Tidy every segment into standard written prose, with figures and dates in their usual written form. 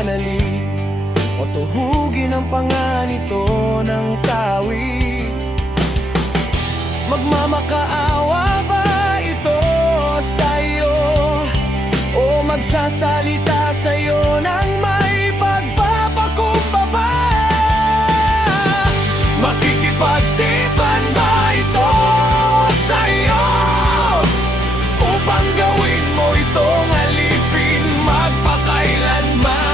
manali o tuhugin ang panga nito ng kawi. Magmamakaawa ba ito sa'yo o magsasalita sa'yo ng may pagpapakumbaba? Makikipagtipan ba ito sa'yo upang gawin mo itong alipin magpakailanman?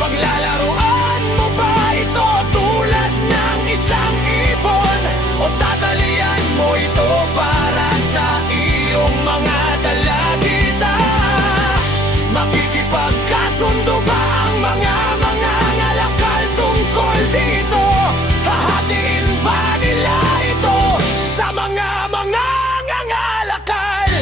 Paglalaruan mo ba ito tulad ng isang ibon o tatalian mo ito para sa iyong mga dalagita? Makikipagkasundo ba ang mga ngalakal tungkol dito? Hahatiin ba nila ito sa mga ngalakal?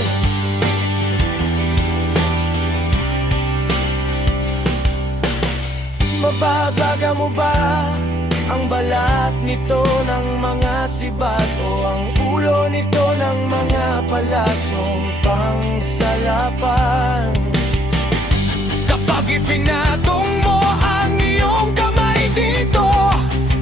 Mababaga mo ba ang balat nito ng mga sibat o ang ulo nito ng mga palasong pangsalapan? Kapag ipinatong mo ang iyong kamay dito,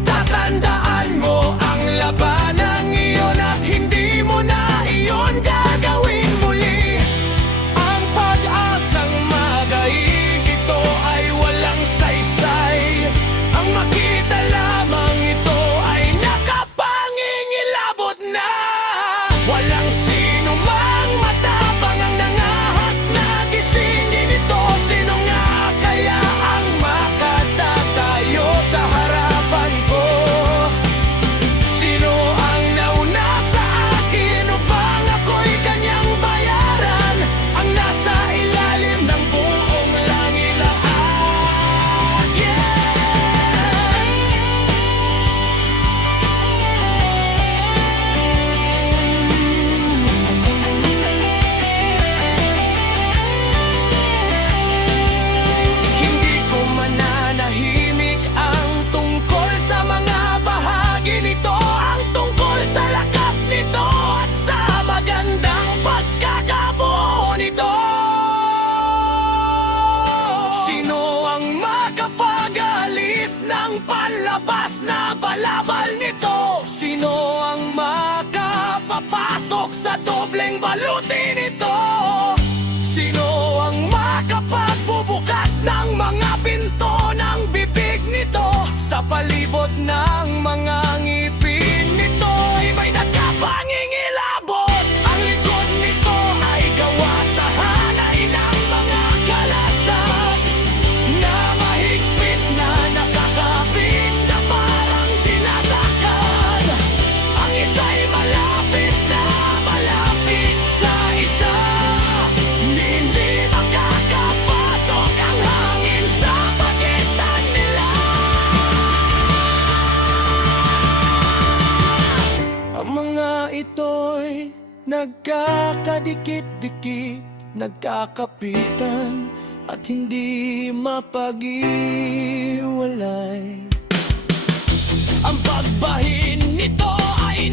tatandaan mo ang labanang iyon at hindi mo na iyon gagawin muli. Ang pag-asang magaing ito ay walang saysay. Ang makita lamang ito ay nakapangingilabot na. Walang sino mang matapang ang nangahas na gisingin ito. Sino nga kaya ang makatatayo sa harapan ko? Sino ang nauna sa akin upang ako'y kanyang bayaran? Ang nasa ilalim ng buong langilaan, Hindi ko mananahimik ang tungkol sa mga bahagi nito, ang tungkol sa lakas nito at sa magandang pagkakabuo nito. Sino ang makapag-alis ng palabas na balabal nito? Sino ang makapapasok sa dobleng baluti nito? Sino ang makapagbubukas ng mga pinto ng bibig nito? Sa palibot ng mga ngipin nito ay may nagkapangingilabot. Ang likod nito ay gawa sa hanay ng mga kalasag na mahigpit na nakakapit na parang tinatakan. Ang isa'y malapit na malapit sa isa. Hindi makakapasok ang hangin sa pagitan nila. Ang mga ito'y nagkakadikit-dikit, nagkakapitan at hindi mapag-iwalay. Ang pagbahin nito ay